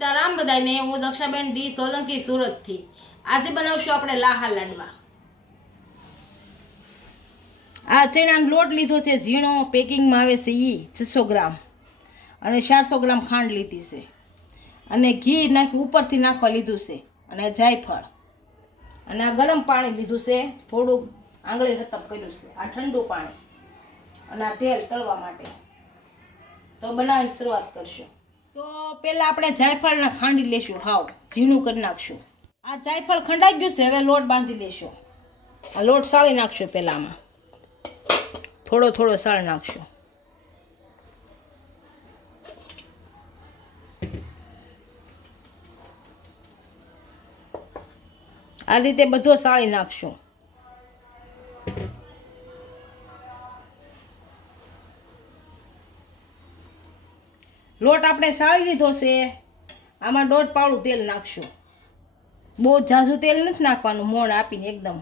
સીતારામ બધાને હું દક્ષાબેન ડી સોલંકી સુરતથી. આજે બનાવશું આપણે લાહા લાડવા. આ ચણાનો લોટ લીધો છે, ઝીણો, પેકિંગમાં આવે છે એ છસો ગ્રામ. અને ચારસો ગ્રામ ખાંડ લીધી છે. અને ઘી નાખી, ઉપરથી નાખવા લીધું છે, અને જાયફળ અને આ ગરમ પાણી લીધું છે, થોડુંક આંગળી ખતમ કર્યું છે, આ ઠંડુ પાણી. અને આ તેલ તળવા માટે. તો બનાવીને શરૂઆત કરશું. તો પહેલાં આપણે જાયફળના ખાંડી લેશું, હાવ, ઝીણું કરી નાખશું. આ જાયફળ ખંડાઈ ગયું છે, હવે લોટ બાંધી લેશું. આ લોટ સાળી નાખશું પહેલાંમાં. થોડો થોડો સાળ નાખશું. આ રીતે બધો સાળી નાખશું. લોટ આપણે સાળી લીધો છે. આમાં દોઢ પાવડું તેલ નાખશું. બહુ ઝાઝું તેલ નથી નાખવાનું, મોણ આપીને એકદમ.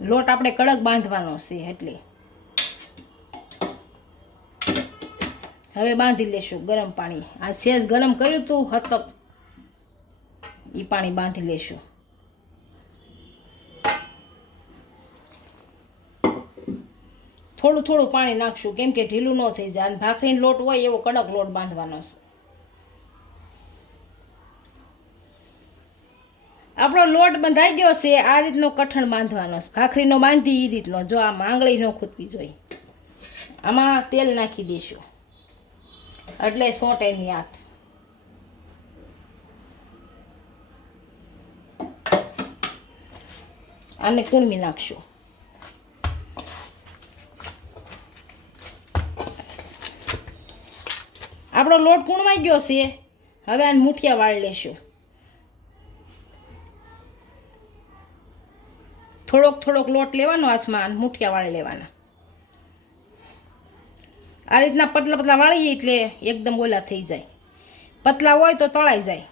લોટ આપણે કડક બાંધવાનો છે એટલે. હવે બાંધી લેશું ગરમ પાણી. આ સેજ ગરમ કર્યું હતું હતપ એ પાણી બાંધી લેશું. થોડું થોડું પાણી નાખશું, કેમ કે ઢીલું ન થઈ જાય. અને ભાખરીનો લોટ હોય એવો કડક લોટ બાંધવાનો છે. આપણો લોટ બંધાઈ ગયો છે, આ રીતનો કઠણ બાંધવાનો છે. ભાખરીનો બાંધી એ રીતનો, જો આ માંગળી ન ખૂદવી જોઈએ. આમાં તેલ નાખી દઈશું. એટલે સોટે એની હાથ આને કુણમી નાખશું. આપણો લોટ કૂણવાઈ ગયો છે. હવે આને મુઠિયા વાળ લેશું. થોડોક થોડોક લોટ લેવાનો હાથમાં અને મુઠિયા વાળ લેવાના. આ રીતના પતલા પતલા વાળીએ એટલે એકદમ ઓલા થઈ જાય. પતલા હોય તો તળાઈ જાય.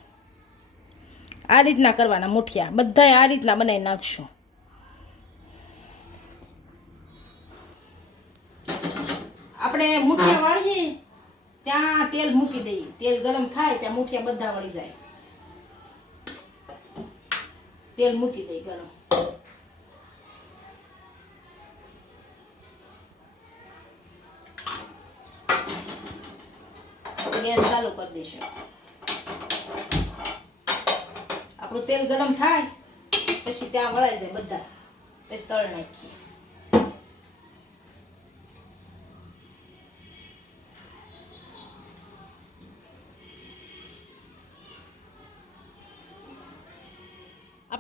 આ રીતના કરવાના મુઠિયા. બધાએ આ રીતના બનાવી નાખશું. આપણે મુઠિયા વાળીએ. ત્યાં તેલ મૂકી દઈએ. તેલ ગરમ થાય ત્યાં મુઠિયા બધા વળી જાય. તેલ મૂકી દઈએ ગરમ. ગેસ ચાલુ કરી દઈશું. આપણું તેલ ગરમ થાય, પછી ત્યાં વળાઈ જાય બધા. પછી તળ નાખીએ.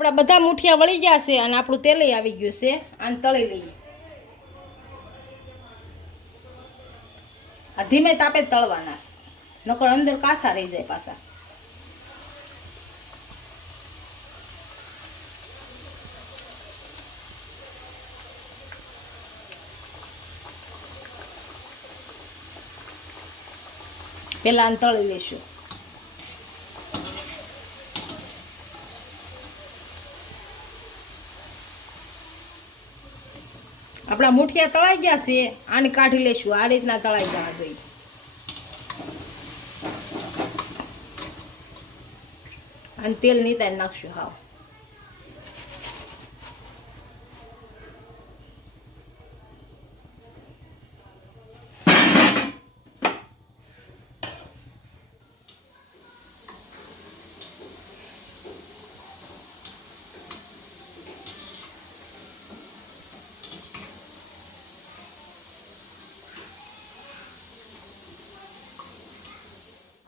આપણા બધા મુઠિયા વળી ગયા છે અને આપણું તેલ આવી ગયું છે. આને તળી લઈએ. આ ધીમે તાપે તળવાના નકર અંદર કાસા રહી જાય પાછા. આને તળી લેશું આપણા મુઠિયા તળાઈ ગયા છે, આને કાઢી લેશું. આ રીતના તળાઈ જવા જોઈએ. અને તેલ નીતાઈ નાખશું, હાવ.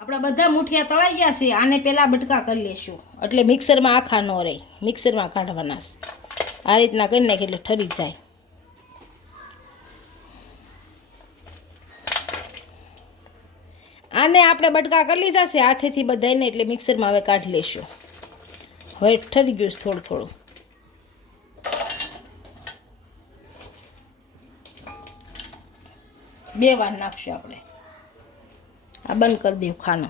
આપણા બધા મુઠિયા તળાઈ ગયા છે, આને પહેલાં બટકા કરી લેશું. એટલે મિક્સરમાં આખા ન રહે. મિક્સરમાં કાઢવાના આ રીતના કરી નાખી એટલે ઠરી જાય. આને આપણે બટકા કરી લીધા છે, હાથેથી બધાને એટલે મિક્સરમાં હવે કાઢી લેશું. હવે ઠરી ગયું છે થોડું થોડું. બે વાર નાખશું આપણે. આ બંધ કરી દઉં ખાનો.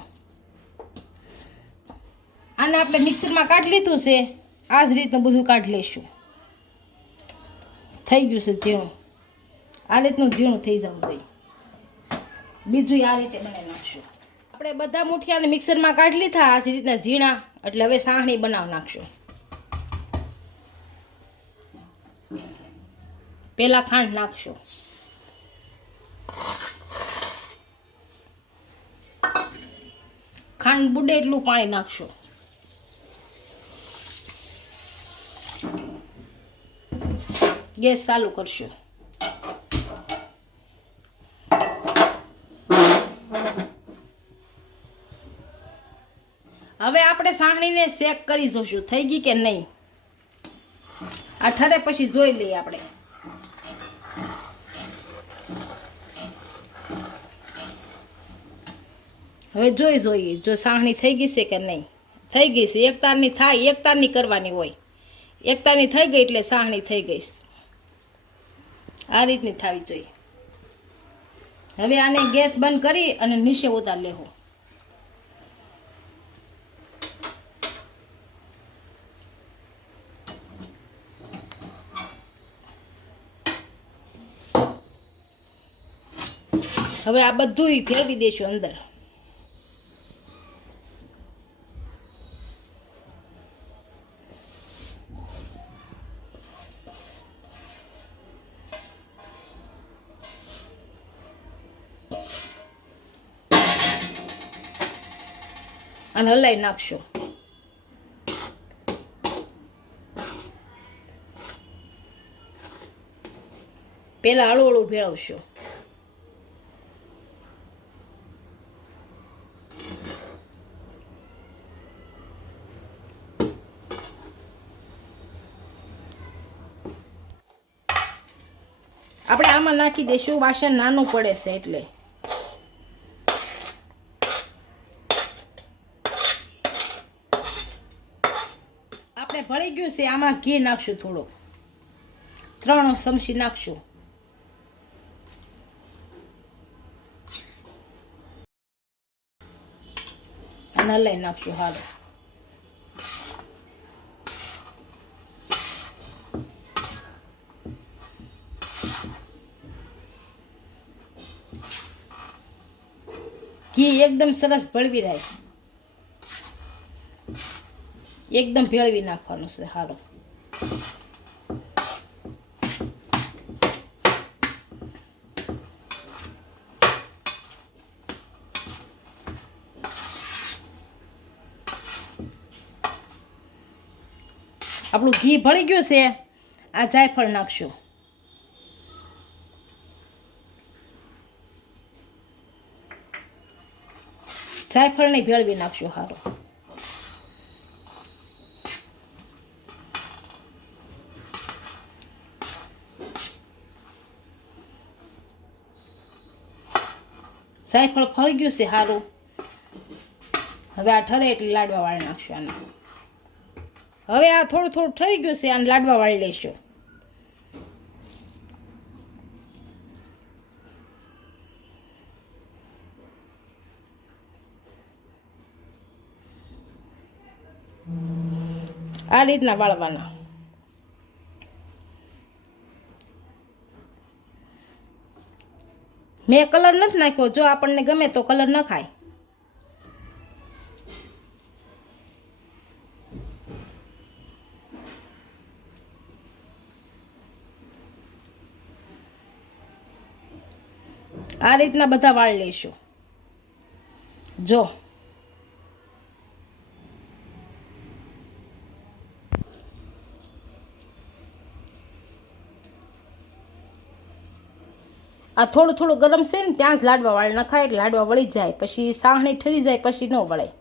આને આપણે મિક્સરમાં કાઢી લીધું છે. આ જ રીતનું બધું કાઢી લઈશું. થઈ ગયું છે ઝીણું. આ રીતનું ઝીણું થઈ જવું જોઈએ. બીજું આ રીતે બનાવી નાખશું. આપણે બધા મુઠિયાને મિક્સરમાં કાઢી લીધા આ રીતના ઝીણા. એટલે હવે સાહણી બનાવ નાખશું. પહેલાં ખાંડ નાખશું. ખાંડ બુડે એટલું પાણી નાખશું. ગેસ ચાલુ કરશું. હવે આપણે સાહણીને શેક કરી જોશું. થઈ ગઈ કે નહીં? આ ઠરે પછી જોઈ લઈએ આપણે. હવે જોઈ જોઈએ, જો સાહણી થઈ ગઈ છે કે નહીં? થઈ ગઈ છે. એક તારની થાય એક તારની કરવાની હોય. એક તારની થઈ ગઈ એટલે સાહણી થઈ ગઈ આ રીતની થવી જોઈએ. હવે આને ગેસ બંધ કરી અને નીચે ઉતાર લેવું. હવે આ બધું ફેરવી દઈશું અંદર. અને હલાઈ નાખશો. પેલા હળવું હળવું ભેળવશો. આપણે આમાં નાખી દઈશું, વાસણ નાનું પડે છે એટલે. આપણે ભળી ગયું છે, આમાં ઘી નાખશું થોડું ત્રણ ચમચી નાખશું. અને લઈ નાખશું હાલો. ઘી એકદમ સરસ ભળવી રહે એકદમ ભેળવી નાખવાનું છે હારો આપણું ઘી ભળી ગયું છે, આ જાયફળ નાખશું. જાયફળ નહીં ભેળવી નાખશું હારું જાયફળ ફળી ગયું છે સારું હવે આ ઠરે એટલે લાડવા વાળી નાખશું આને હવે આ થોડું થોડું ઠરી ગયું છે, આને લાડવા વાળી લઈશું. આ રીતના વાળવાના. મેં કલર નથી નાખ્યો. જો આપણને ગમે તો કલર ન આ રીતના બધા વાળ લઈશું જો. આ થોડું થોડું ગરમ છે ને, ત્યાં જ લાડવા વાળી નખાય એટલે લાડવા વળી જાય. પછી સાહણી ઠરી જાય, પછી ન વળાય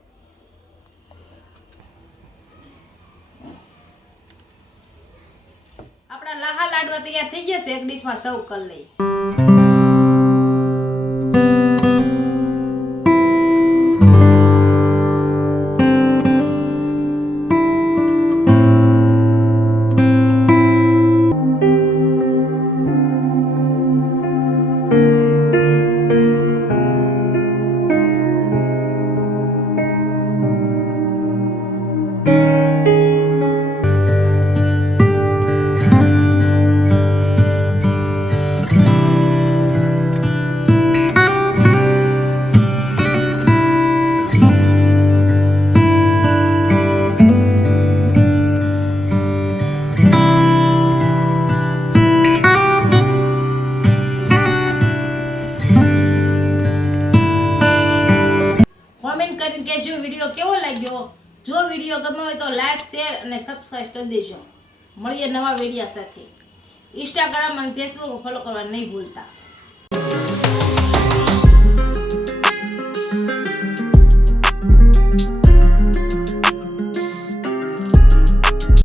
આપણા લાહા લાડવા તૈયાર થઈ ગયા છે, એક ડીશમાં સર્વ કરી લઈ કરીને કહેજો વીડિયો કેવો લાગ્યો. જો વીડિયો ગમે હોય તો લાઈક શેર અને સબસ્ક્રાઈબ કરી દેજો. મળીએ નવા વિડીયા સાથે. ઇન્સ્ટાગ્રામ અને ફેસબુક ફોલો કરવા નહીં ભૂલતા.